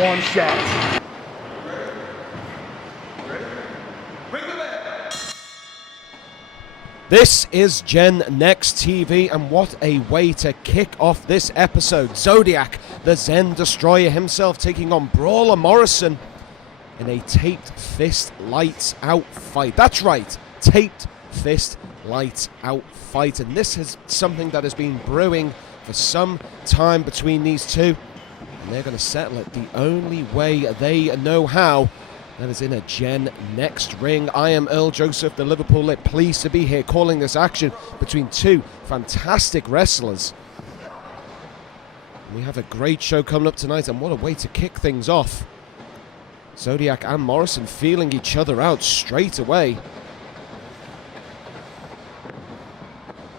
One shot. This is Gen Next TV, and what a way to kick off this episode. Zodiac, the Zen Destroyer himself, taking on Brawler Morrison in a taped fist lights out fight. That's right, taped fist lights out fight, and this is something that has been brewing for some time between these two, and they're going to settle it the only way they know how. That is in a Gen Next ring. I am Earl Joseph, the Liverpool Lit, pleased to be here calling this action between two fantastic wrestlers. We have a great show coming up tonight, and what a way to kick things off. Zodiac and Morrison feeling each other out straight away.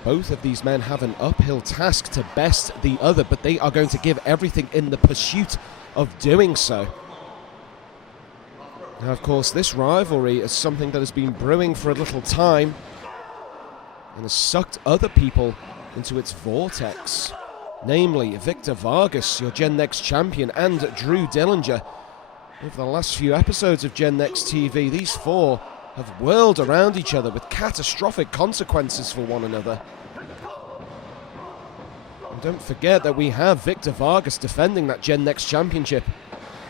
Both of these men have an uphill task to best the other, but they are going to give everything in the pursuit of doing so. Now, of course, this rivalry is something that has been brewing for a little time and has sucked other people into its vortex. Namely, Victor Vargas, your Gen Next champion, and Drew Dillinger. Over the last few episodes of Gen Next TV, these four have whirled around each other with catastrophic consequences for one another. And don't forget that we have Victor Vargas defending that Gen Next championship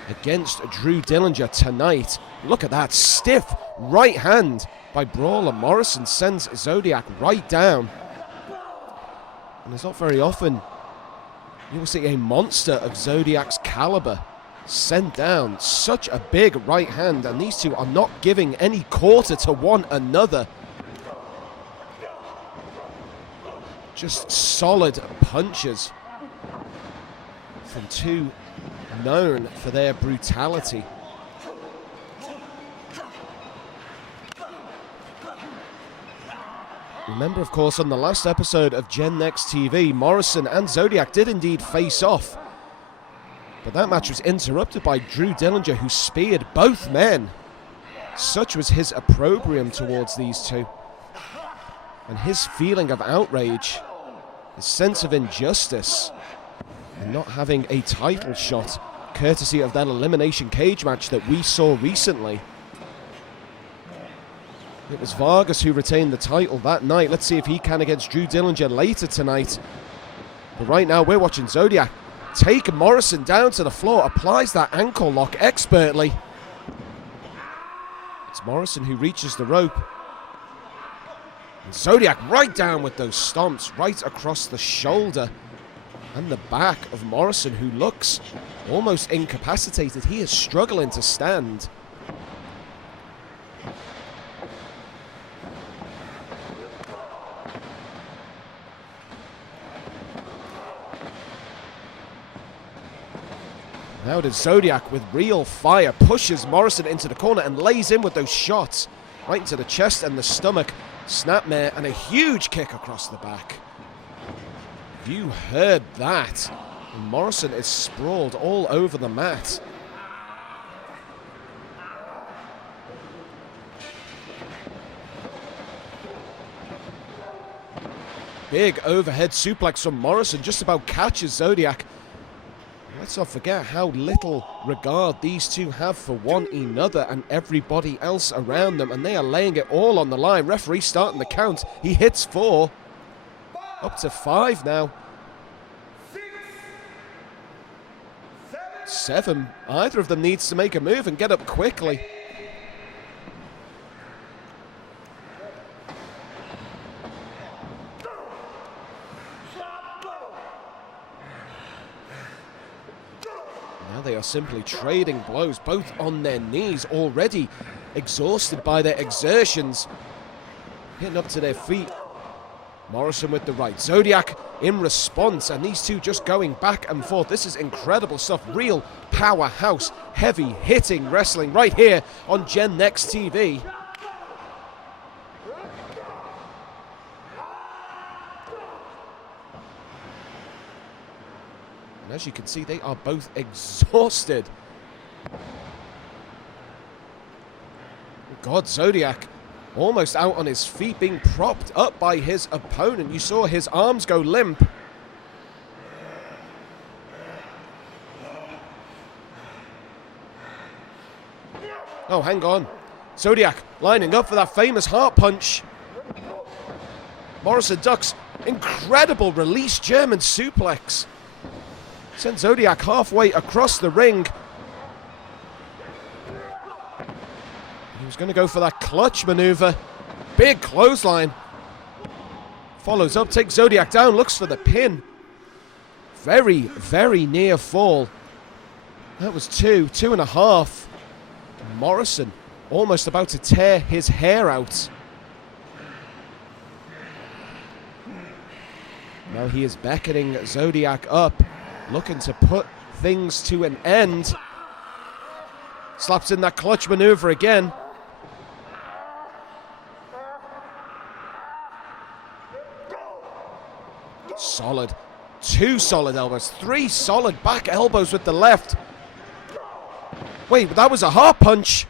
against Drew Dillinger tonight. Look at that stiff right hand by Brawler Morrison, sends Zodiac right down. And it's not very often you will see a monster of Zodiac's caliber sent down such a big right hand, and these two are not giving any quarter to one another. Just solid punches from two known for their brutality. Remember, of course, on the last episode of Gen Next TV, Morrison and Zodiac did indeed face off. But that match was interrupted by Drew Dillinger, who speared both men. Such was his opprobrium towards these two. And his feeling of outrage, his sense of injustice, and not having a title shot, courtesy of that elimination cage match that we saw recently. It was Vargas who retained the title that night. Let's see if he can against Drew Dillinger later tonight. But right now we're watching Zodiac take Morrison down to the floor, applies that ankle lock expertly. It's Morrison who reaches the rope. And Zodiac right down with those stomps right across the shoulder and the back of Morrison, who looks almost incapacitated. He is struggling to stand. Now does Zodiac, with real fire, pushes Morrison into the corner and lays in with those shots right into the chest and the stomach. Snapmare and a huge kick across the back. You heard that. And Morrison is sprawled all over the mat. Big overhead suplex from Morrison, just about catches Zodiac. Let's not forget how little regard these two have for one another and everybody else around them, and they are laying it all on the line. Referee starting the count. He hits 4. Up to 5 now. 7. Either of them needs to make a move and get up quickly. Now they are simply trading blows, both on their knees, already exhausted by their exertions. Hitting up to their feet. Morrison with the right. Zodiac in response, and these two just going back and forth. This is incredible stuff. Real powerhouse, heavy hitting wrestling right here on Gen Next TV. And as you can see, they are both exhausted. God, Zodiac almost out on his feet, being propped up by his opponent. You saw his arms go limp. Oh, hang on. Zodiac lining up for that famous heart punch. Morrison ducks. Incredible release German suplex. Sent Zodiac halfway across the ring. He was going to go for that clutch maneuver. Big clothesline. Follows up, takes Zodiac down, looks for the pin. Very, very near fall. That was 2, 2.5. Morrison almost about to tear his hair out. Now he is beckoning Zodiac up, looking to put things to an end. Slaps in that clutch maneuver again. Solid. 2 solid elbows. 3 solid back elbows with the left. Wait, but that was a heart punch.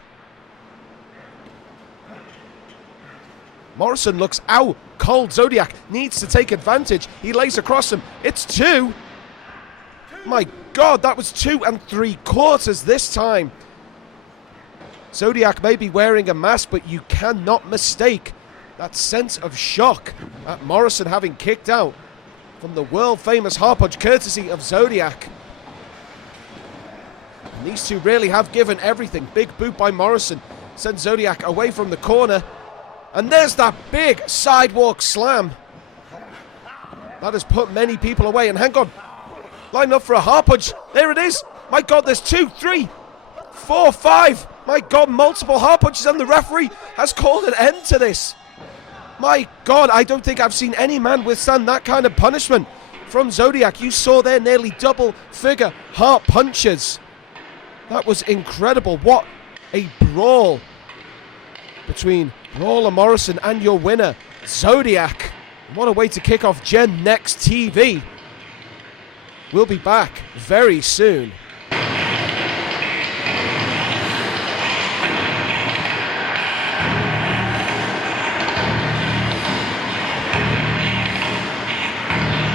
Morrison looks out cold. Zodiac needs to take advantage. He lays across him. It's 2. My God, that was 2 3/4 this time. Zodiac may be wearing a mask, but you cannot mistake that sense of shock at Morrison having kicked out from the world-famous heart punch, courtesy of Zodiac. And these two really have given everything. Big boot by Morrison sends Zodiac away from the corner. And there's that big sidewalk slam. That has put many people away. And hang on. Line up for a heart punch. There it is. My God, there's 2, 3, 4, 5. My God, multiple heart punches, and the referee has called an end to this. My God, I don't think I've seen any man withstand that kind of punishment from Zodiac. You saw there nearly double-figure heart punches. That was incredible. What a brawl between Brawler Morrison and your winner, Zodiac. What a way to kick off Gen Next TV. We'll be back very soon.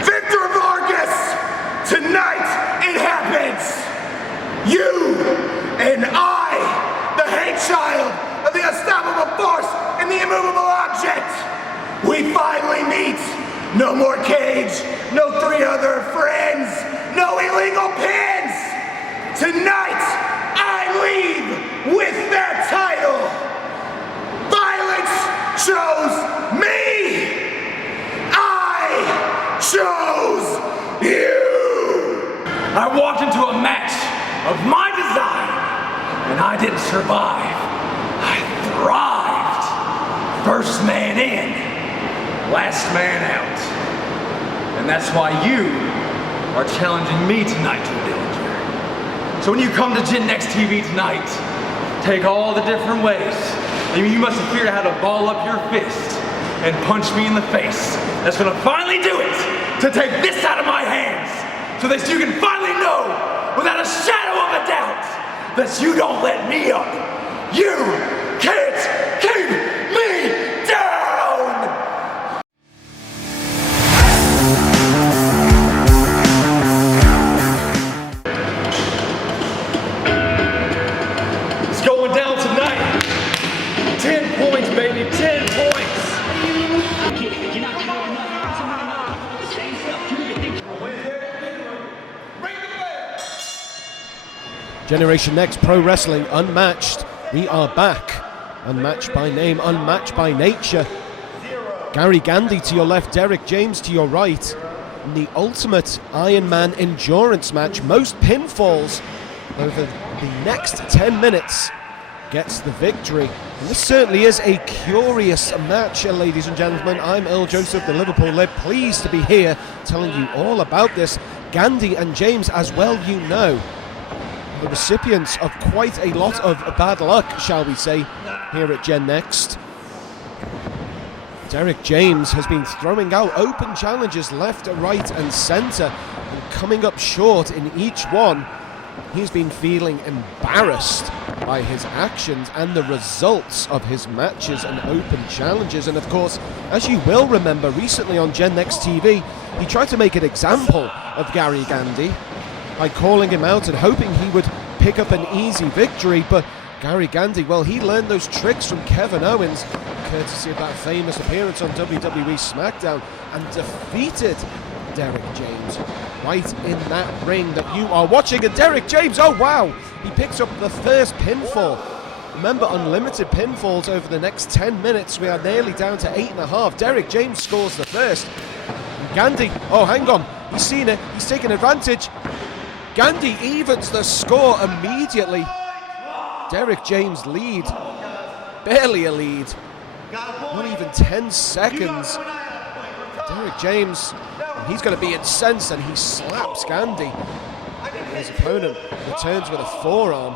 Victor Vargas! Tonight it happens! You and I, the hate child of the unstoppable force and the immovable object, we finally meet. No more cage, no 3 other friends, no illegal pins. Tonight, I leave with their title. Violence chose me. I chose you. I walked into a match of my design, and I didn't survive. I thrived. First man in, last man out. And that's why you are challenging me tonight to a Dillinger. So when you come to Gen Next TV tonight, take all the different ways. Maybe you must have figured out how to ball up your fist and punch me in the face. That's gonna finally do it, to take this out of my hands, so that you can finally know, without a shadow of a doubt, that you don't let me up. You can't keep me down! Generation Next Pro Wrestling Unmatched. We are back. Unmatched by name, unmatched by nature. Gary Gandy to your left, Derrick James to your right. In the ultimate Iron Man endurance match, most pinfalls over the next 10 minutes gets the victory. And this certainly is a curious match, ladies and gentlemen. I'm Earl Joseph, the Liverpool Lib, pleased to be here telling you all about this. Gandy and James, as well you know, the recipients of quite a lot of bad luck, shall we say, here at Gen Next. Derrick James has been throwing out open challenges left, right and centre, and coming up short in each one. He's been feeling embarrassed by his actions and the results of his matches and open challenges. And of course, as you will remember, recently on Gen Next TV, he tried to make an example of Gary Gandy by calling him out and hoping he would pick up an easy victory. But Gary Gandy, well, he learned those tricks from Kevin Owens, courtesy of that famous appearance on WWE SmackDown, and defeated Derrick James right in that ring that you are watching. And Derrick James, oh wow, he picks up the first pinfall. Remember, unlimited pinfalls over the next 10 minutes. We are nearly down to 8.5. Derrick James scores the first. And Gandy, oh hang on, he's seen it, he's taken advantage. Gandy evens the score immediately. Derrick James lead, barely a lead, not even 10 seconds. Derrick James, he's going to be incensed, and he slaps Gandy. His opponent returns with a forearm.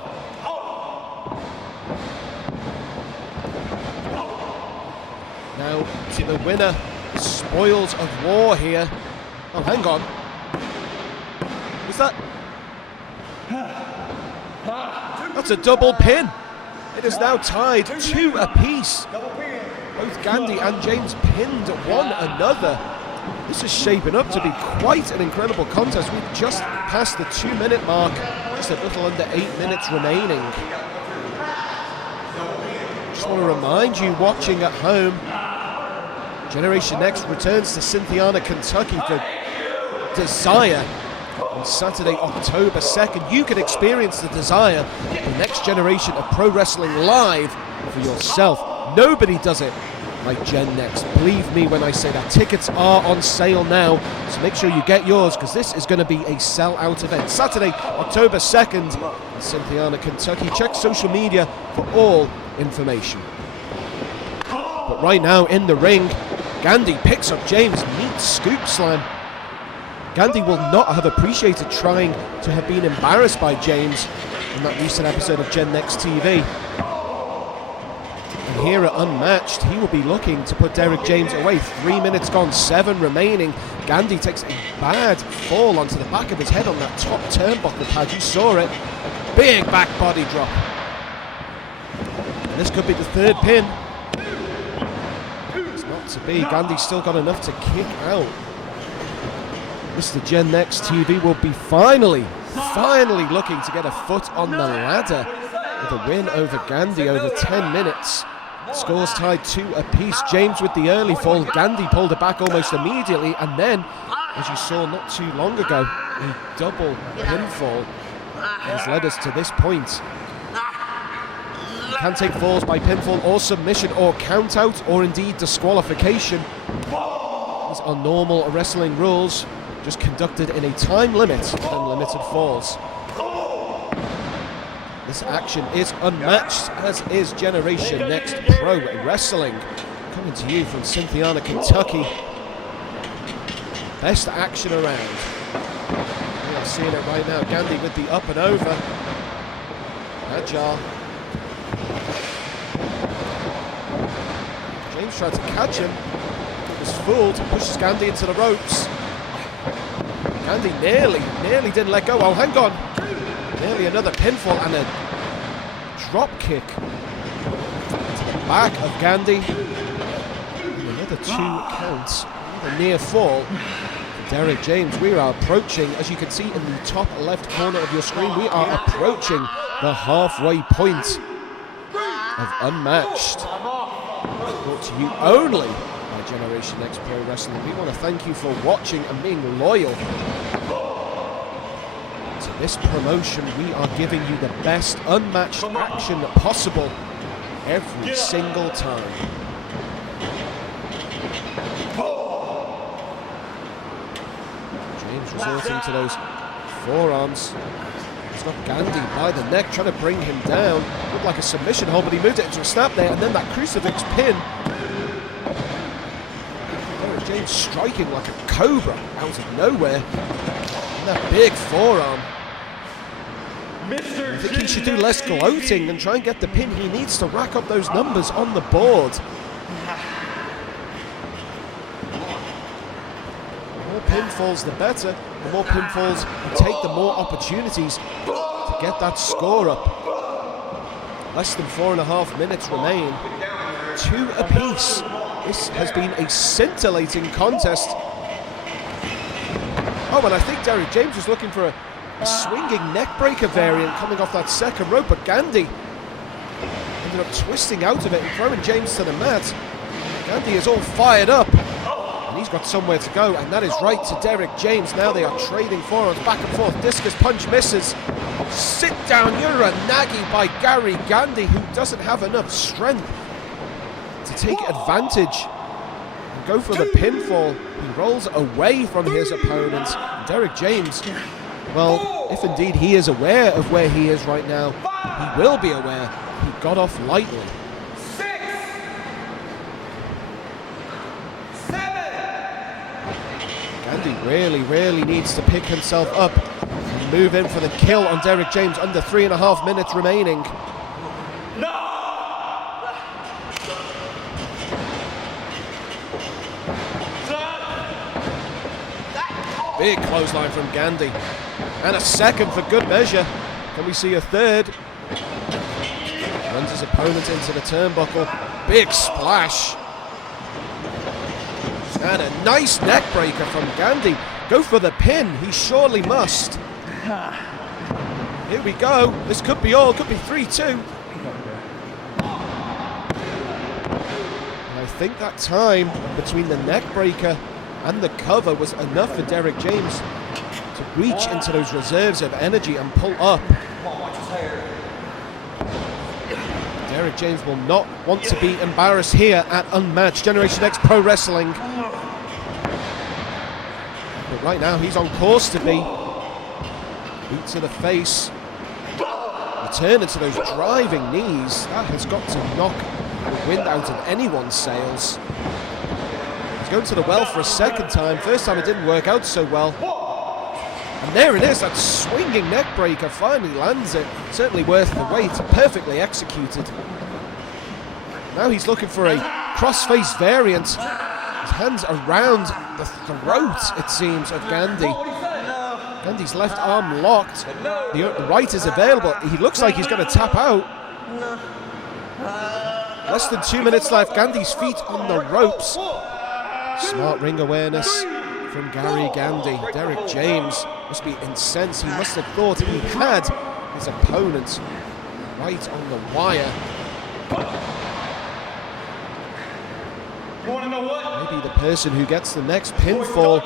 Now to the winner, spoils of war here. Oh, hang on. Is that... That's a double pin. It is now tied 2 apiece. Both Gandy and James pinned one another. This is shaping up to be quite an incredible contest. We've just passed the 2-minute mark, just a little under 8 minutes remaining. Just want to remind you watching at home, Generation Next returns to Cynthiana, Kentucky for Desire on Saturday, October 2nd. You can experience the Desire, the next generation of pro wrestling, live for yourself. Nobody does it like Gen Next. Believe me when I say that. Tickets are on sale now, so make sure you get yours, because this is going to be a sell-out event. Saturday, October 2nd in Cynthiana, Kentucky. Check social media for all information. But right now in the ring, Gandy picks up James' neat scoop slam. Gandy will not have appreciated trying to have been embarrassed by James in that recent episode of Gen Next TV. And here at Unmatched, he will be looking to put Derrick James away. 3 minutes gone, 7 remaining. Gandy takes a bad fall onto the back of his head on that top turnbuckle pad. You saw it. A big back body drop. And this could be the 3rd pin. It's not to be. Gandy's still got enough to kick out. Mr. Gen Next TV will be finally looking to get a foot on the ladder with a win over Gandy over 10 minutes. Scores tied 2 apiece. James with the early fall. Gandy pulled it back almost immediately, and then, as you saw not too long ago, a double pinfall has led us to this point. You can take falls by pinfall or submission or count out or indeed disqualification. These are normal wrestling rules, just conducted in a time limit of unlimited falls. This action is unmatched, as is Generation Next Pro Wrestling. Coming to you from Cynthiana, Kentucky. Best action around. We are seeing it right now. Gandy with the up and over. Agile. James tried to catch him. Was fooled. Pushes Gandy into the ropes. Gandy nearly didn't let go. Oh, hang on. Nearly another pinfall and a drop kick to the back of Gandy. And another 2 counts. A near fall. Derrick James, we are approaching, as you can see in the top left corner of your screen, we are approaching the halfway point of Unmatched. Brought to you only by Generation Next Pro Wrestling. We want to thank you for watching and being loyal to This promotion, we are giving you the best unmatched action possible every single time. James resorting to those forearms. He's got Gandy by the neck, trying to bring him down. Looked like a submission hold, but he moved it into a snap there, and then that crucifix pin. Derrick James striking like a cobra out of nowhere. And that big forearm. I think he should do less gloating and try and get the pin. He needs to rack up those numbers on the board. The more pinfalls, the better. The more pinfalls you take, the more opportunities to get that score up. Less than 4.5 minutes remain. 2 apiece. This has been a scintillating contest. Oh, and I think Derrick James was looking for a swinging neckbreaker variant coming off that second rope, but Gandy ended up twisting out of it and throwing James to the mat. Gandy is all fired up, and he's got somewhere to go, and that is right to Derrick James. Now they are trading forearms back and forth. Discus punch misses. Sit down Uranagi by Gary Gandy, who doesn't have enough strength to take advantage and go for the pinfall. He rolls away from his opponent. Derrick James, well, if indeed he is aware of where he is right now, he will be aware he got off lightly. 6, 7. Gandy really needs to pick himself up and move in for the kill on Derrick James. Under 3.5 minutes remaining. Big clothesline from Gandy. And a second for good measure. Can we see a third? Runs his opponent into the turnbuckle. Big splash. And a nice neck breaker from Gandy. Go for the pin. He surely must. Here we go. This could be all. Could be 3-2. And I think that time between the neck breaker and the cover was enough for Derrick James to reach into those reserves of energy and pull up. Derrick James will not want to be embarrassed here at Unmatched Generation X Pro Wrestling. But right now he's on course to be. Boot to the face. Return into those driving knees. That has got to knock the wind out of anyone's sails. Going to the well for a second time. First time it didn't work out so well. And there it is, that swinging neck breaker finally lands it. Certainly worth the wait, perfectly executed. Now he's looking for a cross-face variant. His hands around the throat, it seems, of Gandy. Gandy's left arm locked. The right is available. He looks like he's going to tap out. Less than 2 minutes left. Gandy's feet on the ropes. Smart ring awareness from Gary Gandy. Derrick James must be incensed. He must have thought he had his opponent right on the wire. You want to know what? Maybe the person who gets the next pinfall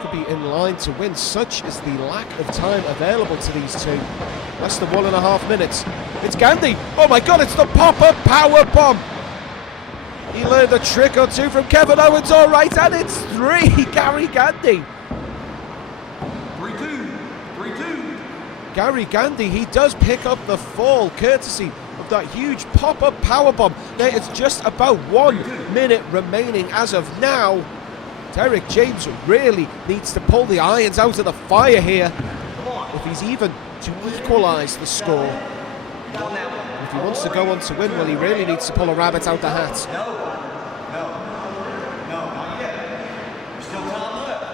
could be in line to win. Such is the lack of time available to these two. Less than 1.5 minutes. It's Gandy. Oh my God, it's the pop-up power bomb. He learned a trick or two from Kevin Owens, all right, and it's 3, Gary Gandy. 3-2. Gary Gandy, he does pick up the fall, courtesy of that huge pop-up powerbomb. There is just about 1 minute remaining as of now. Derrick James really needs to pull the irons out of the fire here if he's even to equalise the score. If he wants to go on to win, well, he really needs to pull a rabbit out the hat. No, not yet. There's still time left.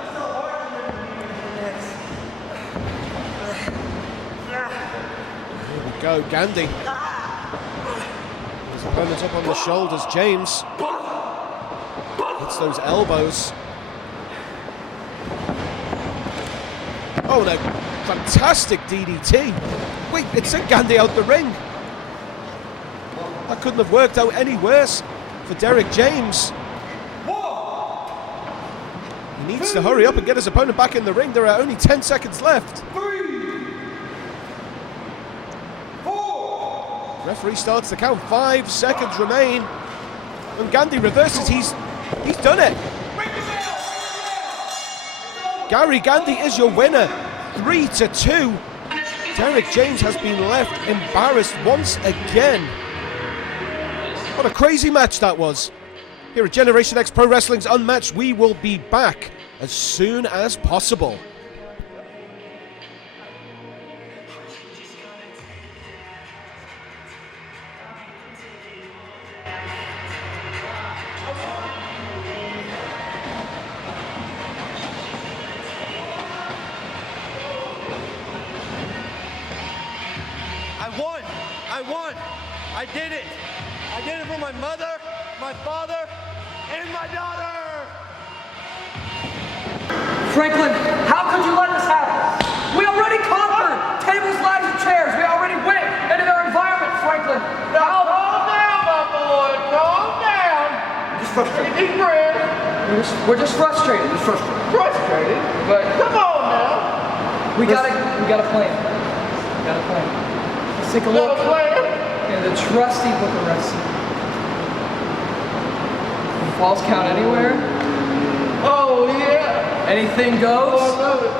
Here we go, Gandy. His opponent up on the shoulders. James hits those elbows. Oh no, fantastic DDT. Wait, it sent Gandy out the ring. That couldn't have worked out any worse for Derrick James. He needs to hurry up and get his opponent back in the ring. There are only 10 seconds left. Referee starts the count. 5 seconds remain. And Gandy reverses. He's done it. Gary Gandy is your winner. 3-2. Derrick James has been left embarrassed once again. What a crazy match that was. Here at Generation X Pro Wrestling's Unmatched, we will be back as soon as possible. I won. I did it. I did it for my mother, my father, and my daughter. Franklin, how could you let this happen? We already conquered tables, ladders, and chairs. We already went into their environment, Franklin. Now, calm down, my boy. Calm down. Just frustrated. Deep breath. We're just frustrated. Frustrated? But Come on now. we got a plan. We got a plan. Let's take a look in the trusty book of wrestling. Falls count anywhere. Oh, yeah. Anything goes. Oh, I love it.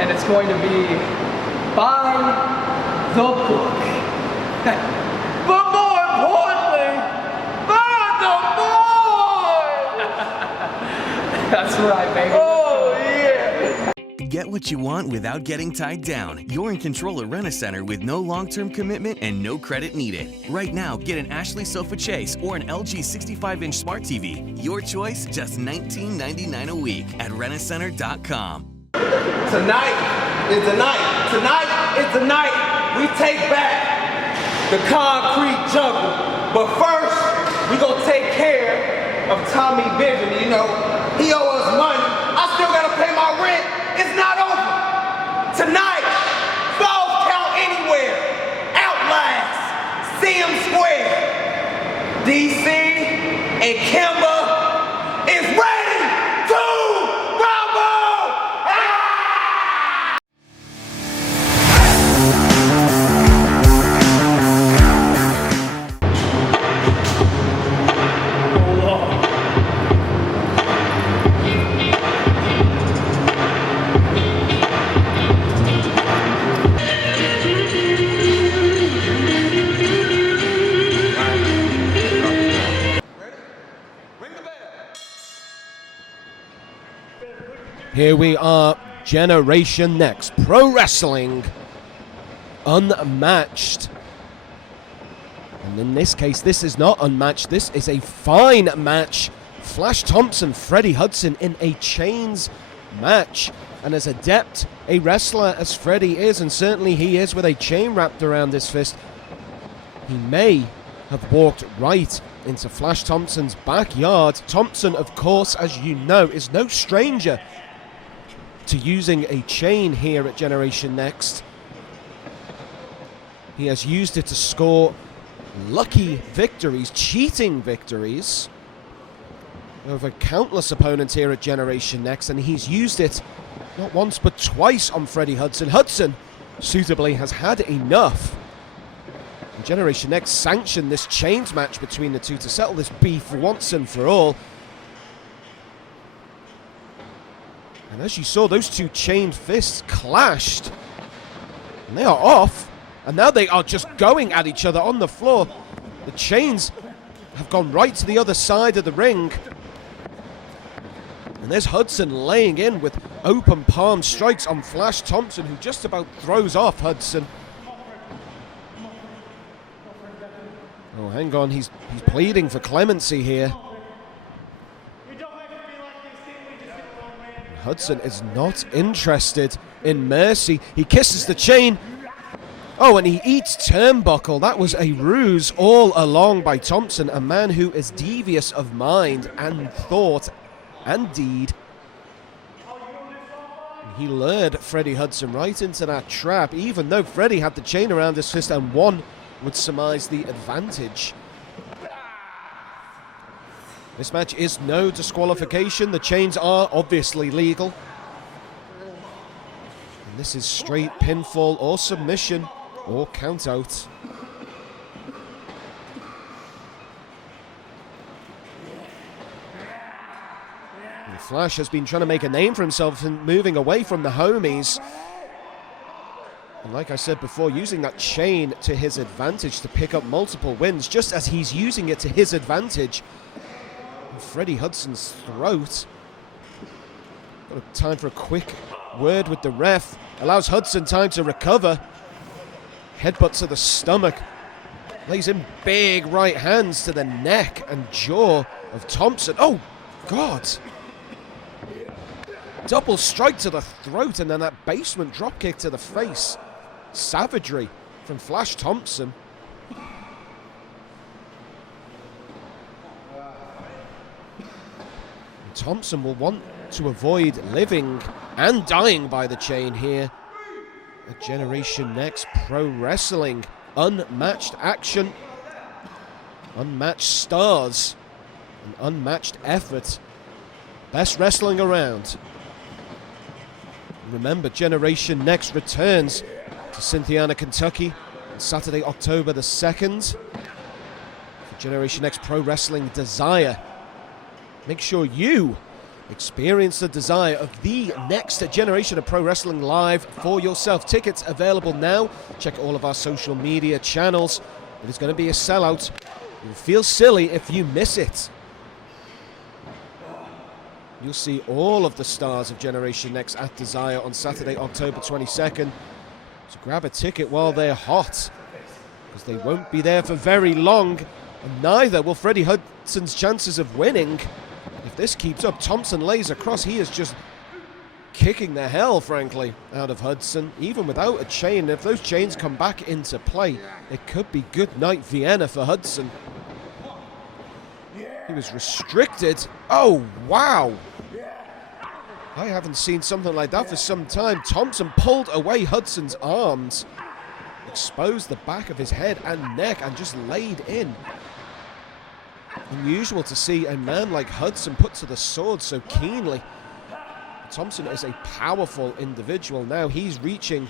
And it's going to be by the book. But more importantly, by the boy. That's right, baby. Oh, yeah. Get what you want without getting tied down. You're in control at Rent-A-Center with no long-term commitment and no credit needed. Right now, get an Ashley Sofa Chase or an LG 65-inch Smart TV. Your choice, just $19.99 a week at rentacenter.com. Tonight is the night. Tonight is the night we take back the concrete jungle. But first, we gonna take care of Tommy Benjamin. You know, he owe us money. I still gotta pay my rent. It's not over. Tonight, falls count anywhere. Outlast, CM Square. DC and Kimba is ready to rumble. Ah! Here we are, Generation Next Pro Wrestling Unmatched. And in this case, this is not unmatched. This is a fine match. Flash Thompson, Freddie Hudson in a chains match. And as adept a wrestler as Freddie is, and certainly he is with a chain wrapped around his fist, he may have walked right into Flash Thompson's backyard. Thompson, of course, as you know, is no stranger to using a chain here at Generation Next. He has used it to score lucky victories, cheating victories over countless opponents here at Generation Next, and he's used it not once but twice on Freddie Hudson. Hudson, suitably, has had enough. And Generation Next sanctioned this chains match between the two to settle this beef once and for all. And as you saw, those two chained fists clashed. And they are off. And now they are just going at each other on the floor. The chains have gone right to the other side of the ring. And there's Hudson laying in with open palm strikes on Flash Thompson, who just about throws off Hudson. Oh, hang on. He's pleading for clemency here. Hudson is not interested in mercy. He kisses the chain. Oh, and he eats turnbuckle. That was a ruse all along by Thompson, a man who is devious of mind and thought and deed. He lured Freddie Hudson right into that trap, even though Freddie had the chain around his fist, and one would surmise the advantage. This match is no disqualification. The chains are obviously legal. And this is straight pinfall or submission. or count out. And Flash has been trying to make a name for himself and moving away from the homies. And like I said before, using that chain to his advantage to pick up multiple wins, just as he's using it to his advantage. And Freddie Hudson's throat. Got time for a quick word with the ref. Allows Hudson time to recover. Headbutt to the stomach. Lays in big right hands to the neck and jaw of Thompson. Oh, God. Double strike to the throat and then that basement dropkick to the face. Savagery from Flash Thompson. Thompson will want to avoid living and dying by the chain here. A Generation Next Pro Wrestling. Unmatched action. Unmatched stars. An unmatched effort. Best wrestling around. Remember, Generation Next returns to Cynthiana, Kentucky on Saturday, October the 2nd. For Generation Next Pro Wrestling Desire. Make sure you experience the desire of the next generation of pro wrestling live for yourself. Tickets available now. Check all of our social media channels. It is going to be a sellout. You'll feel silly if you miss it. You'll see all of the stars of Generation Next at Desire on Saturday, October 22nd. So grab a ticket while they're hot, because they won't be there for very long, and neither will Freddie Hudson's chances of winning. If this keeps up, Thompson lays across. He is just kicking the hell, frankly, out of Hudson, even without a chain. If those chains come back into play, it could be good night Vienna for Hudson. He was restricted. Oh, wow. I haven't seen something like that for some time. Thompson pulled away Hudson's arms, exposed the back of his head and neck, and just laid in. Unusual to see a man like Hudson put to the sword so keenly. Thompson is a powerful individual now. He's reaching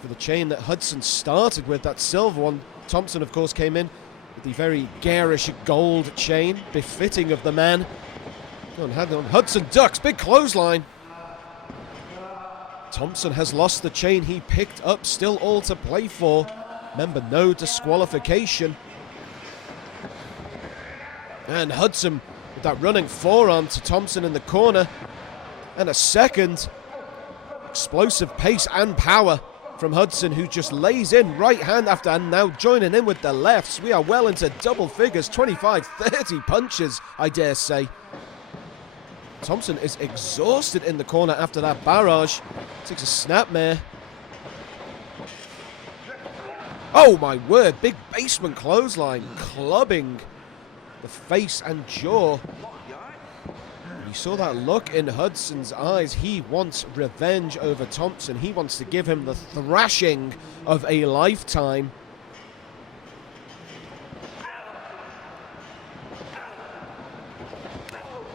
for the chain that Hudson started with, that silver one. Thompson, of course, came in with the very garish gold chain, befitting of the man. Hudson ducks, big clothesline. Thompson has lost the chain he picked up, still all to play for. Remember, no disqualification. And Hudson with that running forearm to Thompson in the corner. And a second. Explosive pace and power from Hudson, who just lays in right hand after, and now joining in with the lefts. We are well into double figures, 25, 30 punches, I dare say. Thompson is exhausted in the corner after that barrage. Takes a snapmare. Oh my word, big basement clothesline, clubbing the face and jaw. You saw that look in Hudson's eyes. He wants revenge over Thompson. He wants to give him the thrashing of a lifetime.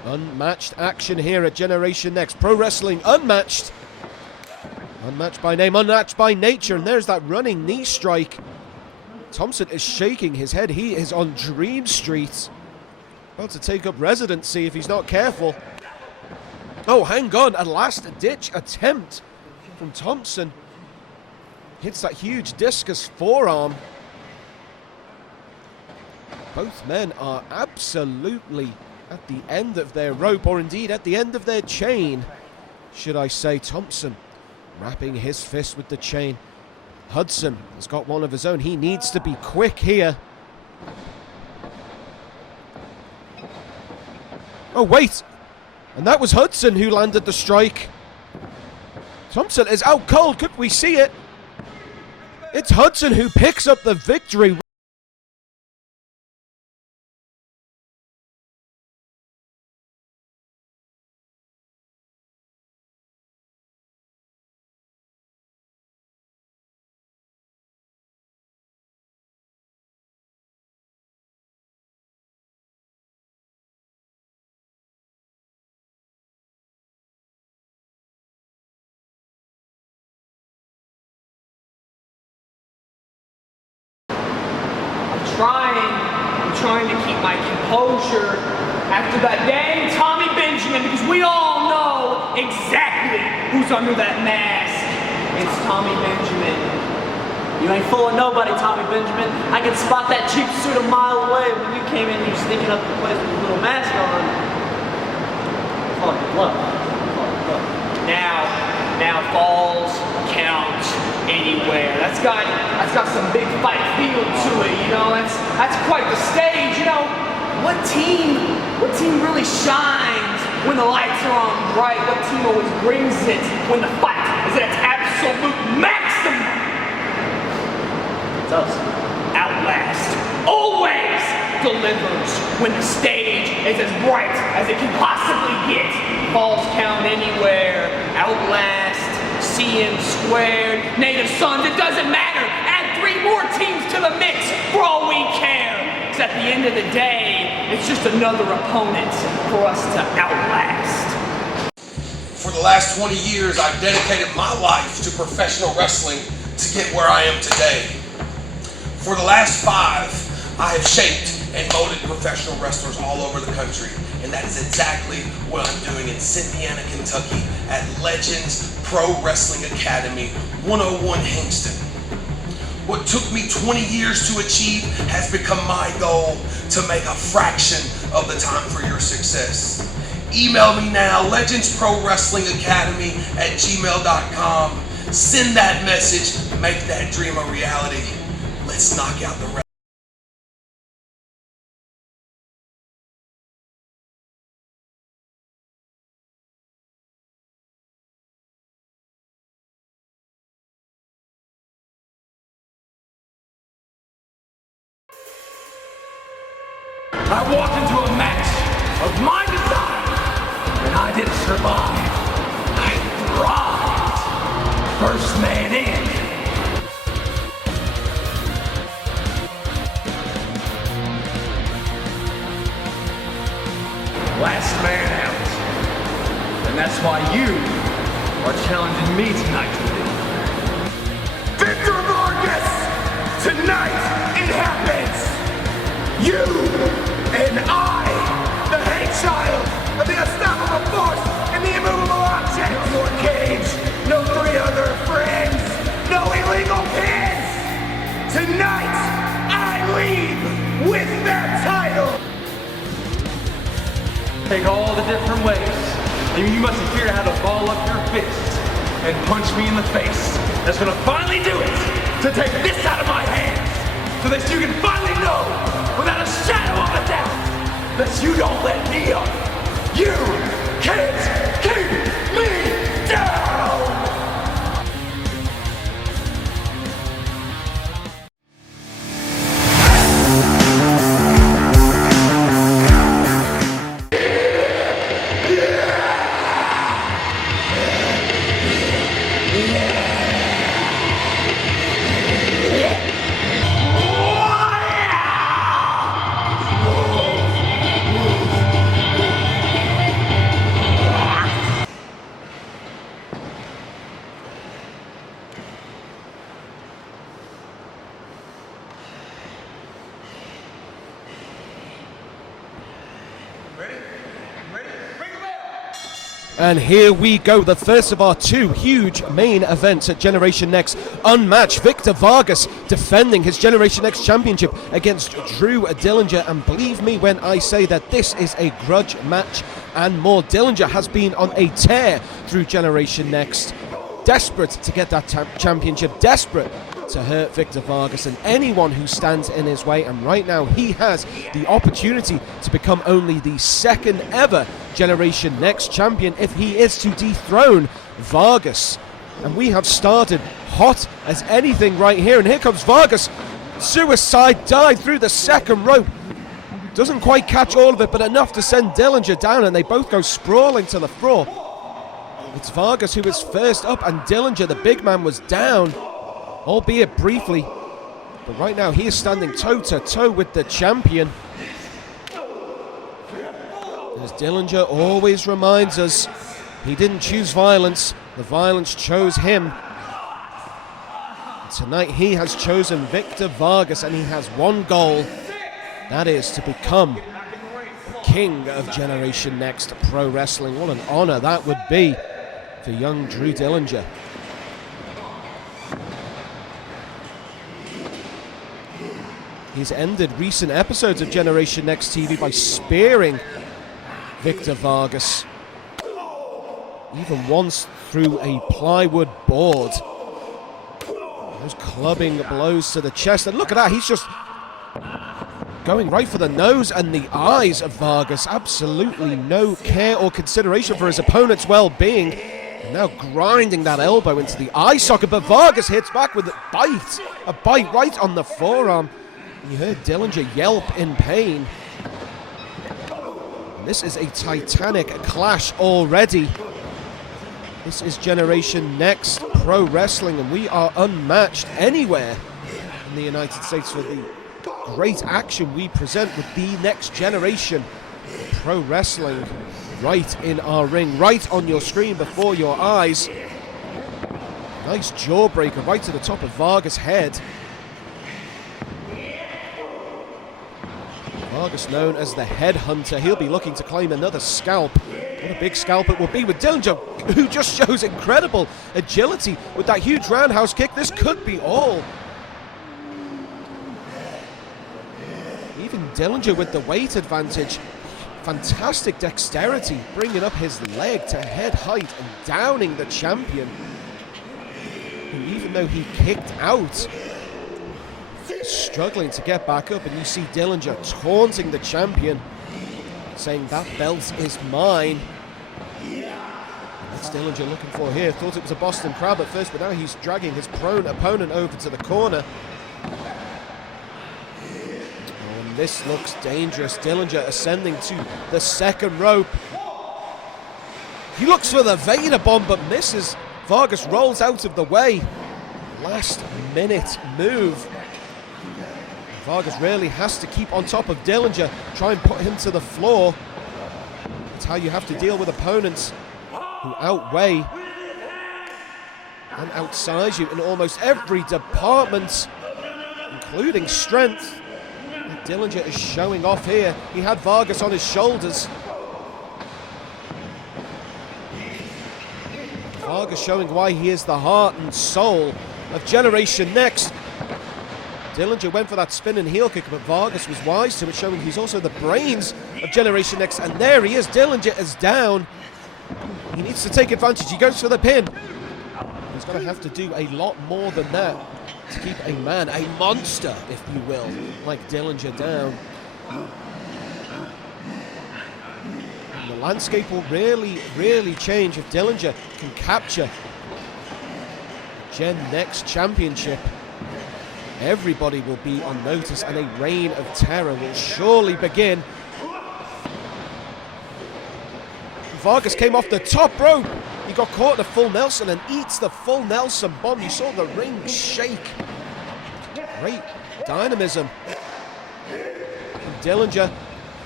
Unmatched action here at Generation Next. Pro Wrestling Unmatched. Unmatched by name, unmatched by nature. And there's that running knee strike. Thompson is shaking his head. He is on Dream Street. About to take up residency if he's not careful. Oh, hang on. A last-ditch attempt from Thompson. Hits that huge discus forearm. Both men are absolutely at the end of their rope, or indeed at the end of their chain, should I say. Thompson wrapping his fist with the chain. Hudson has got one of his own. He needs to be quick here. Oh, wait. And that was Hudson who landed the strike. Thompson is out cold. Could we see it? It's Hudson who picks up the victory. trying to keep my composure after that dang Tommy Benjamin, because we all know exactly who's under that mask. It's Tommy Benjamin. You ain't fooling nobody, Tommy Benjamin. I could spot that cheap suit a mile away when you came in here sneaking up the place with a little mask on. Call it your bluff. Now falls count anywhere. That's got some big fight feel to it, you know. That's quite the stage, you know. What team really shines when the lights are on bright? What team always brings it when the fight is at its absolute maximum? It's us. Outlast always delivers when the stage is as bright as it can possibly get. Falls count anywhere. Outlast, CM squared, Native Sons, it doesn't matter. Add 3 more teams to the mix for all we care. Because at the end of the day, it's just another opponent for us to outlast. For the last 20 years, I've dedicated my life to professional wrestling to get where I am today. For the last 5, I have shaped and molded professional wrestlers all over the country. And that is exactly what I'm doing in Cynthiana, Kentucky at Legends Pro Wrestling Academy, 101 Hingston. What took me 20 years to achieve has become my goal to make a fraction of the time for your success. Email me now, legendsprowrestlingacademy@gmail.com. Send that message, make that dream a reality. Let's knock out the rest. I walked into a match of my design, and I didn't survive. I thrived. First man in. Last man out. And that's why you are challenging me tonight. Victor Vargas! Tonight it happens! You and I, the hate child of the unstoppable force and the immovable object. No more cage, no 3 other friends, no illegal pins. Tonight, I leave with that title. Take all the different ways. I mean, you must have figured out how to ball up your fist and punch me in the face. That's gonna finally do it, to take this out of my hands, so that you can finally know, without a shadow of a doubt, that you don't let me up. You can't keep me down! And here we go, the first of our 2 huge main events at Generation Next. Unmatched, Victor Vargas defending his Generation Next championship against Drew Dillinger. And believe me when I say that this is a grudge match and more. Dillinger has been on a tear through Generation Next. Desperate to get that championship, desperate to hurt Victor Vargas and anyone who stands in his way, and right now he has the opportunity to become only the 2nd ever Generation Next champion if he is to dethrone Vargas. And we have started hot as anything right here, and here comes Vargas. Suicide dive through the 2nd rope. Doesn't quite catch all of it, but enough to send Dillinger down, and they both go sprawling to the floor. It's Vargas who is first up, and Dillinger, the big man, was down, albeit briefly. But right now he is standing toe-to-toe with the champion. As Dillinger always reminds us, he didn't choose violence, the violence chose him. Tonight he has chosen Victor Vargas, and he has one goal. That is to become King of Generation Next Pro Wrestling. What an honor that would be for young Drew Dillinger. He's ended recent episodes of Generation Next TV by spearing Victor Vargas, even once through a plywood board. Those clubbing blows to the chest, and look at that, he's just going right for the nose and the eyes of Vargas. Absolutely no care or consideration for his opponent's well-being. And now grinding that elbow into the eye socket, but Vargas hits back with a bite right on the forearm. You heard Dillinger yelp in pain. And this is a titanic clash already. This is Generation Next Pro Wrestling, and we are unmatched anywhere in the United States for the great action we present with the next generation pro wrestling right in our ring, right on your screen before your eyes. Nice jawbreaker right to the top of Vargas' head. Vargas known as the Headhunter. He'll be looking to claim another scalp. What a big scalp it will be with Dillinger, who just shows incredible agility with that huge roundhouse kick. This could be all. Even Dillinger with the weight advantage. Fantastic dexterity, bringing up his leg to head height and downing the champion, who, even though he kicked out, struggling to get back up. And you see Dillinger taunting the champion, saying that belt is mine. That's Dillinger looking for here. Thought it was a Boston Crab at first, but now he's dragging his prone opponent over to the corner. And this looks dangerous. Dillinger ascending to the second rope. He looks for the Vader bomb, but misses. Vargas rolls out of the way. Last minute move. Vargas really has to keep on top of Dillinger, try and put him to the floor. That's how you have to deal with opponents who outweigh and outsize you in almost every department, including strength. And Dillinger is showing off here. He had Vargas on his shoulders. Vargas showing why he is the heart and soul of Generation Next. Dillinger went for that spinning heel kick, but Vargas was wise to it, showing he's also the brains of Generation Next. And there he is. Dillinger is down. He needs to take advantage. He goes for the pin. He's going to have to do a lot more than that to keep a man, a monster, if you will, like Dillinger down. And the landscape will really change if Dillinger can capture Gen Next Championship. Everybody will be on notice, and a reign of terror will surely begin. Vargas came off the top rope. He got caught in a full Nelson and eats the full Nelson bomb. You saw the ring shake. Great dynamism. And Dillinger,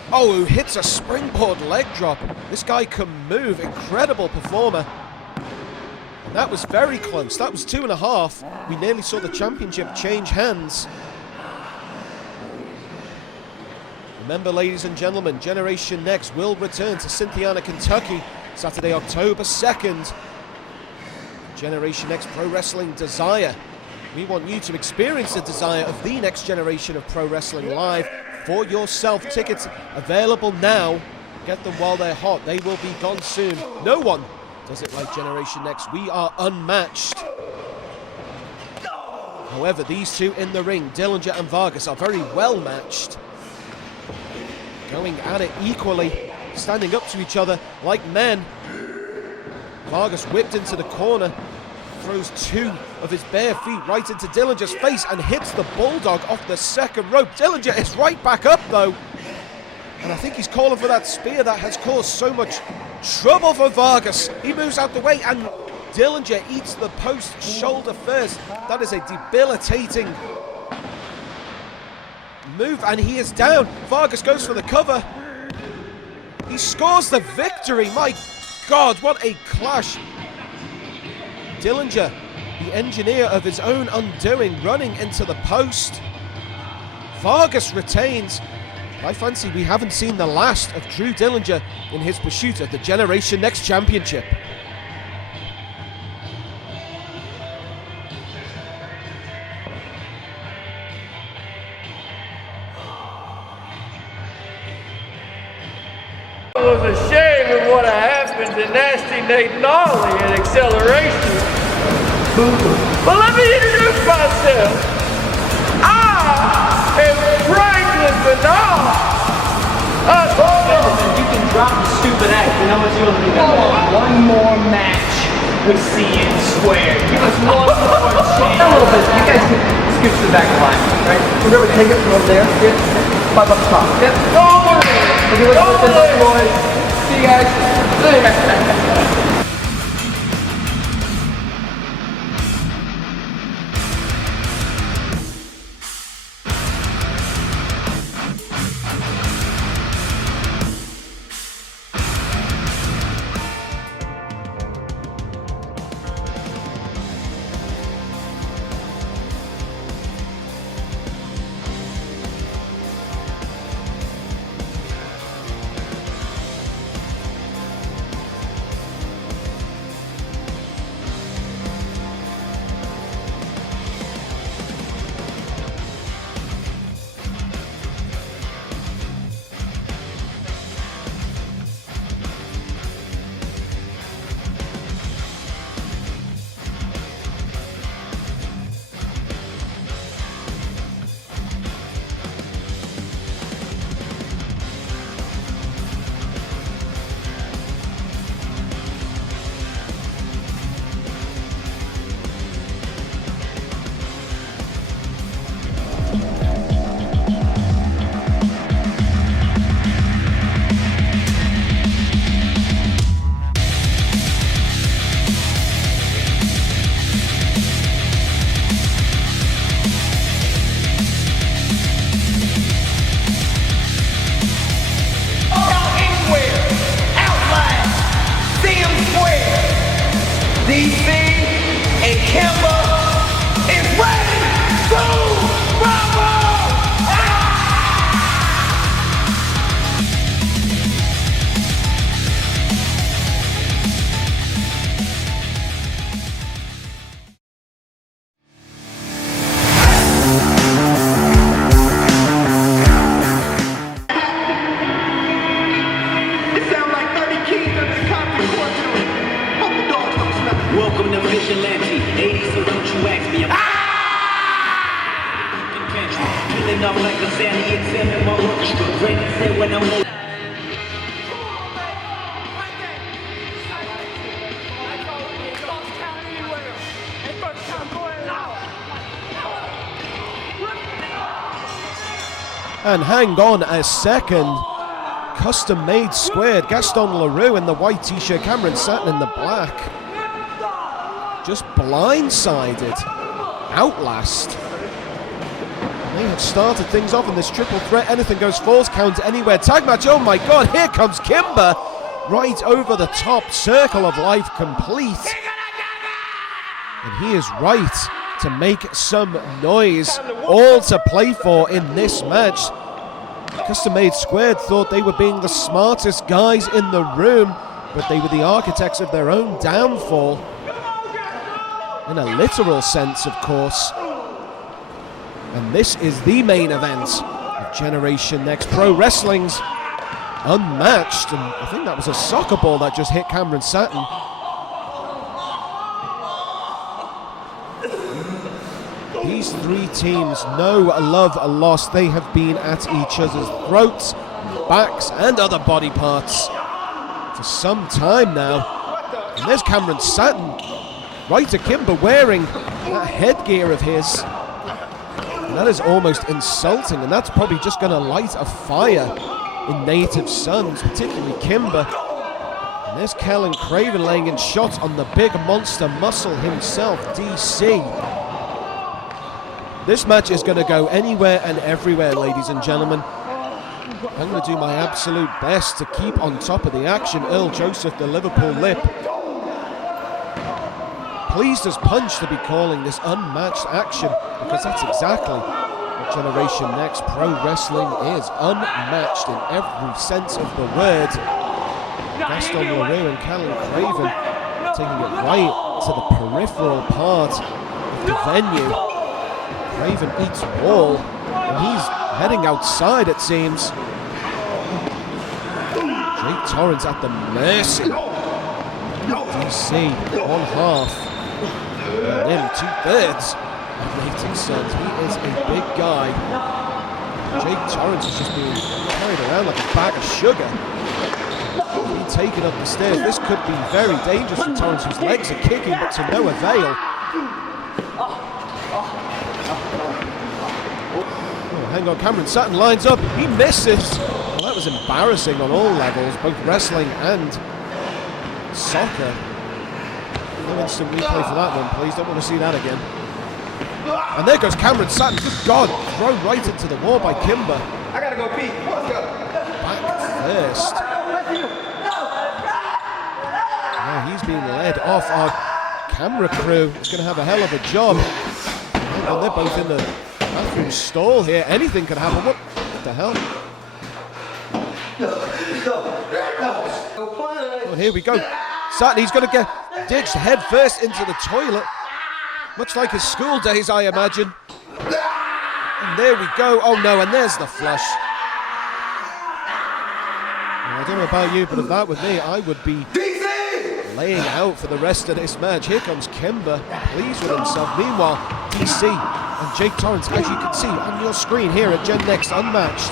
who hits a springboard leg drop. This guy can move. Incredible performer. That was very close. That was 2.5. We nearly saw the championship change hands. Remember, ladies and gentlemen, Generation Next will return to Cynthiana, Kentucky, Saturday, October 2nd. Generation Next Pro Wrestling Desire. We want you to experience the desire of the next generation of pro wrestling live for yourself. Tickets available now. Get them while they're hot. They will be gone soon. No one does it like Generation Next. We are unmatched. However, these two in the ring, Dillinger and Vargas, are very well matched. Going at it equally, standing up to each other like men. Vargas whipped into the corner, throws two of his bare feet right into Dillinger's face and hits the Bulldog off the second rope. Dillinger is right back up though. And I think he's calling for that spear that has caused so much trouble for Vargas. He moves out the way and Dillinger eats the post shoulder first. That is a debilitating move, and he is down. Vargas goes for the cover. He scores the victory. My God, what a clash. Dillinger, the engineer of his own undoing, running into the post. Vargas retains. I fancy we haven't seen the last of Drew Dillinger in his pursuit of the Generation Next Championship. I was ashamed of what happened to Nasty Nate Gnarly in Acceleration. But let me introduce myself. I am Franklin Bernard. You can drop the stupid act, you know what you want to do? One more match with CN Squared. Give us one more chance. A little bit. You guys can scooch to the back of the line, right? Remember, take it from over there. Get $5 top. Yep. If you look at this, boys. See you guys. See you guys. DC and Kimber is ready to rumble! It sounds like 30 keys in this concert courtroom. Hope the dogs don't smell it. Welcome to Vigilante, 80s, so don't you ask me. I'm feeling up like a Zanny XM in my orchestra. Ready to say when I'm over. And hang on a second. Custom made squared. Gaston LaRue in the white t-shirt. Cameron Satin in the black. Just blindsided. Outlast. They have started things off in this triple threat. Anything goes falls count anywhere. Tag match. Oh my god. Here comes Kimber. Right over the top. Circle of life complete. And he is right to make some noise. All to play for in this match. Custom Made Squared thought they were being the smartest guys in the room, but they were the architects of their own downfall. In a literal sense, of course. And this is the main event of Generation Next Pro Wrestling's Unmatched. And I think that was a soccer ball that just hit Cameron Satin. These three teams know love lost. They have been at each other's throats, backs, and other body parts for some time now. And there's Cameron Satin, right to Kimber, wearing that headgear of his. And that is almost insulting, and that's probably just going to light a fire in Native Sons, particularly Kimber. And there's Kellen Craven laying in shots on the big monster muscle himself, DC. This match is going to go anywhere and everywhere, ladies and gentlemen. I'm going to do my absolute best to keep on top of the action. Earl Joseph, the Liverpool Lip, pleased as punch to be calling this unmatched action, because that's exactly what Generation Next Pro Wrestling is. Unmatched in every sense of the word. Gaston LaRue and Callum Craven taking it right to the peripheral part of the venue. Craven eats wall, and he's heading outside, it seems. Jake Torrance at the mercy. DC, one half. And nearly 2/3 of Nathan's sons. He is a big guy. Jake Torrance is just being carried around like a bag of sugar. Being taken up the stairs. This could be very dangerous for Torrance, whose legs are kicking, but to no avail. Oh, hang on, Cameron Sutton lines up. He misses. Well, that was embarrassing on all levels, both wrestling and soccer. No instant replay for that one, please. Don't want to see that again. And there goes Cameron Sutton. Good God, thrown right into the wall by Kimber. I gotta go pee. Let's go. Back first. Now he's being led off. Our camera crew is going to have a hell of a job. And they're both in the bathroom stall here. Anything could happen. What the hell? Oh, here we go. Sutton, he's going to get ditched head first into the toilet. Much like his school days, I imagine. And there we go. Oh no, and there's the flush. Well, I don't know about you, but if that were me, I would be laying out for the rest of this match. Here comes Kimber, pleased with himself. Meanwhile, DC and Jake Torrance, as you can see on your screen here at Gen Next Unmatched,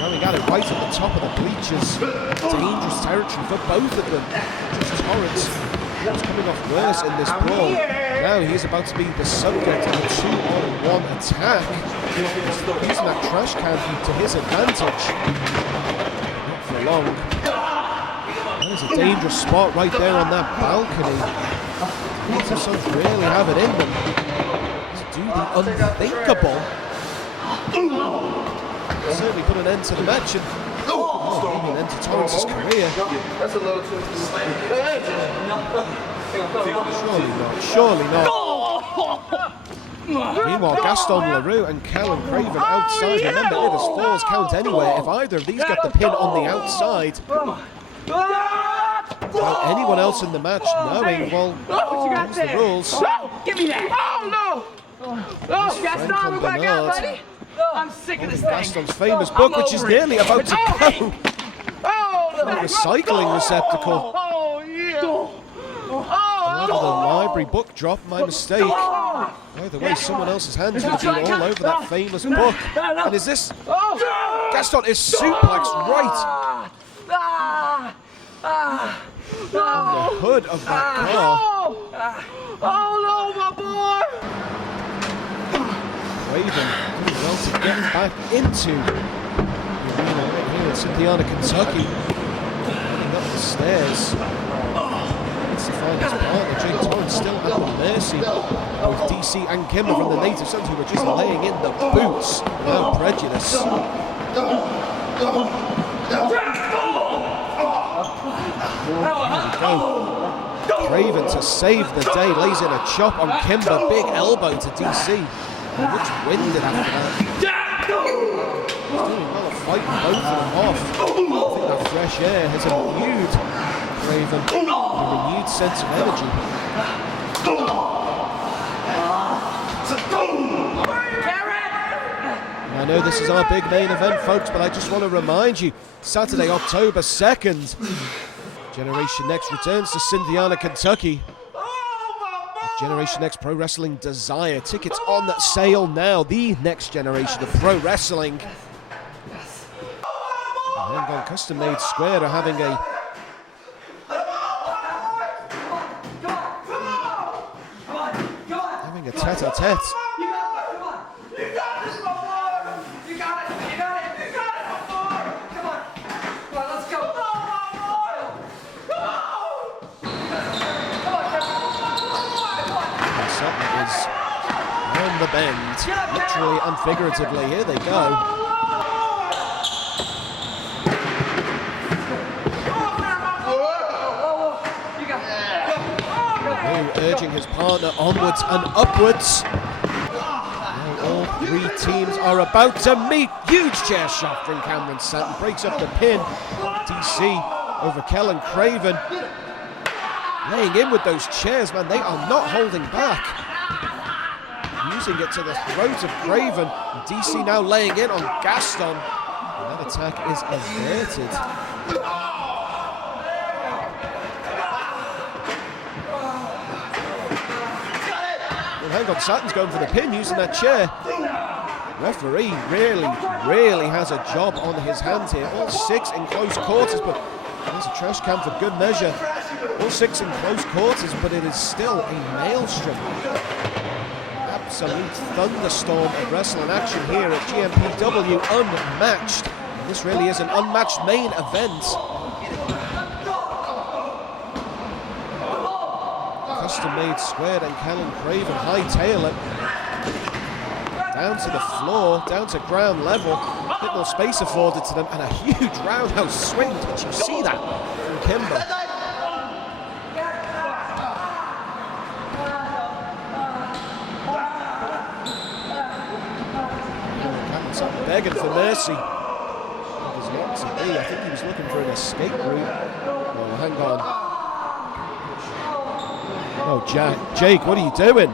coming at it right at the top of the bleachers. Dangerous territory for both of them. Just Torrance was coming off worse in this brawl. Now he's about to be the subject of a 2-on-1 attack. He's using that trash can to his advantage. Not for long. That is a dangerous spot right there on that balcony. These sons really have it in them to do the unthinkable. Certainly put an end to the match and maybe an end to Torrance's career. That's a little too. Surely not. Meanwhile, Gaston LaRue and Callum Craven outside. Remember, it is falls count anywhere. If either of these get the pin on the outside, without anyone else in the match knowing, well, here's the rules. Give me that! Oh no! Oh, Gaston, look what I got, buddy! I'm sick of this thing. Gaston's famous book, which is nearly about to go. A recycling receptacle. Oh, yeah! Rather than library book drop, my mistake. Either way, someone else's hands will be all over that famous book. And is this... Gaston is suplexed right on the hood of that car. Oh no, my boy! Craven doing well to get back into the arena right here in Cynthiana, Kentucky. Running up the stairs. It's to find his partner, Jake Torrance, still at the mercy of both DC and Kimber from the Native Sons, who were just laying in the boots without prejudice. There we go. Craven to save the day, lays in a chop on Kimber, big elbow to DC. Which winded after that. He's doing well at fighting both of them off. I think that fresh air has imbued Craven with a renewed sense of energy. I know this is our big main event, folks, but I just want to remind you, Saturday, October 2nd, Generation Next returns to Cynthiana, Kentucky. Generation Next Pro Wrestling Desire. Tickets on sale now. The next generation of pro wrestling. And on Custom Made Square are having a tete-a-tete. On the bend, literally and figuratively. Here they go. Urging his partner onwards and upwards. Now all three teams are about to meet. Huge chair shot from Cameron Satin. Breaks up the pin. DC over Kellen Craven. Laying in with those chairs, man. They are not holding back. Using it to the throat of Craven. DC now laying in on Gaston. That attack is averted. Well, hang on, Satin's going for the pin using that chair. Referee really has a job on his hands here. All six in close quarters, but there's a trash can for good measure. All six in close quarters, but it is still a maelstrom. Absolute thunderstorm of wrestling action here at GMPW Unmatched. This really is an unmatched main event. Custom made squared and Kellen Craven hightail it. Down to the floor, down to ground level. A bit more space afforded to them and a huge roundhouse swing. Did you see that from Kimber? Begging for mercy. There's not to be. I think he was looking for an escape route. Oh, hang on. Oh, Jake, what are you doing?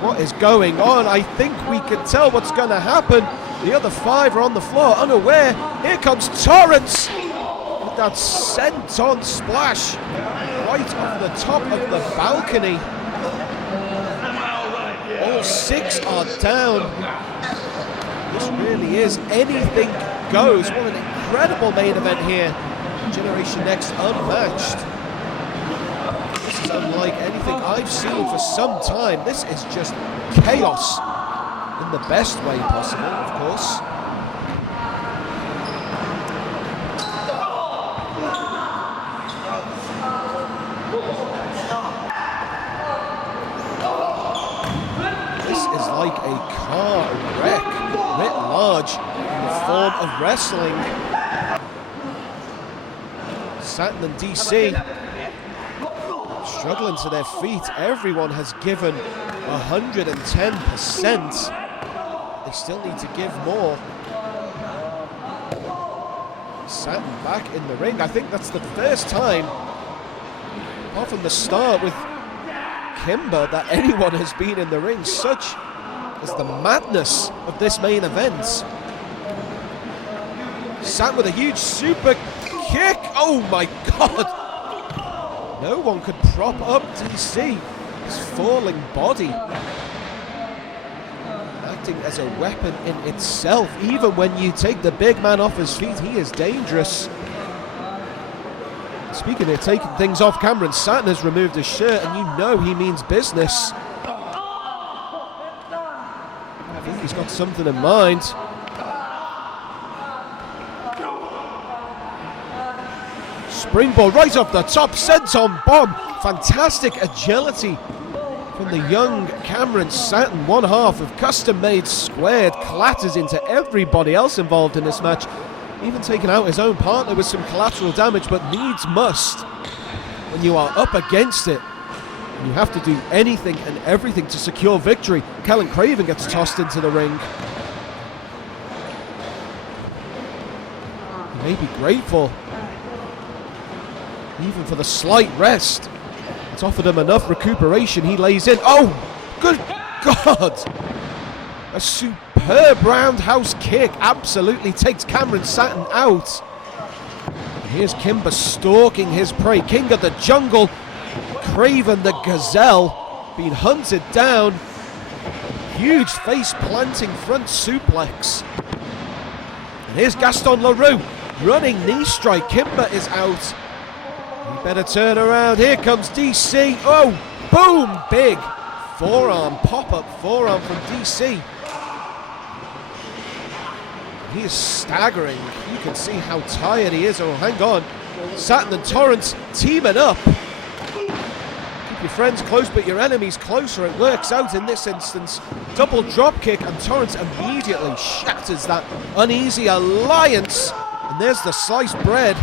What is going on? I think we can tell what's going to happen. The other five are on the floor, unaware. Here comes Torrance with that sent-on splash right over the top of the balcony. All six are down. This really is anything goes. What an incredible main event here. Generation Next Unmatched. This is unlike anything I've seen for some time. This is just chaos in the best way possible, of course. This is like a car wreck. Writ large in the form of wrestling. Satin and DC struggling to their feet. Everyone has given 110%. They still need to give more. Satin back in the ring. I think that's the first time, apart from the start with Kimber, that anyone has been in the ring. Such is the madness of this main event. Satin with a huge super kick. Oh my god! No one could prop up DC. His falling body acting as a weapon in itself. Even when you take the big man off his feet, he is dangerous. Speaking of taking things off, Cameron Satin has removed his shirt, and you know he means business. I think he's got something in mind. Springboard right off the top, sent-on bomb. Fantastic agility from the young Cameron Satin. One half of Custom Made Squared clatters into everybody else involved in this match. Even taking out his own partner with some collateral damage, but needs must. When you are up against it, you have to do anything and everything to secure victory. Kellen Craven gets tossed into the ring. He may be grateful, even for the slight rest. It's offered him enough recuperation. He lays in. Oh, good God! A superb roundhouse kick absolutely takes Cameron Satin out. And here's Kimber stalking his prey. King of the Jungle, Craven the Gazelle, being hunted down. Huge face-planting front suplex. And here's Gaston LaRue, running knee strike. Kimber is out. You better turn around. Here comes DC. Oh, boom, big forearm, pop-up forearm from DC. He is staggering. You can see how tired he is. Oh, hang on. Satin and Torrance teaming up. Keep your friends close, but your enemies closer. It works out in this instance. Double drop kick, and Torrance immediately shatters that uneasy alliance. And there's the sliced bread.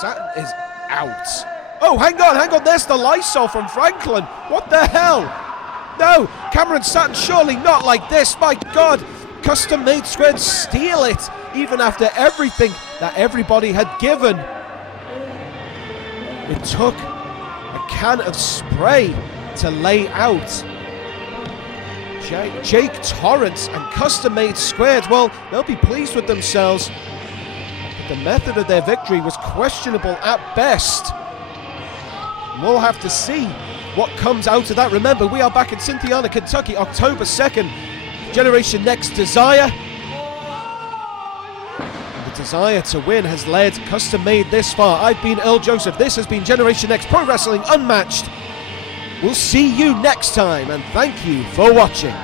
Satin is out. Oh, hang on, there's the Lysol from Franklin. What the hell? No, Cameron Satin, surely not like this. My God, custom-made squares steal it, even after everything that everybody had given. It took a can of spray to lay out. Jake Torrance and custom-made squares, well, they'll be pleased with themselves. But the method of their victory was questionable at best. We'll have to see what comes out of that. Remember, we are back in Cynthiana, Kentucky, October 2nd. Generation Next Desire. And the desire to win has led Custom Made this far. I've been Earl Joseph. This has been Generation Next Pro Wrestling Unmatched. We'll see you next time, and thank you for watching.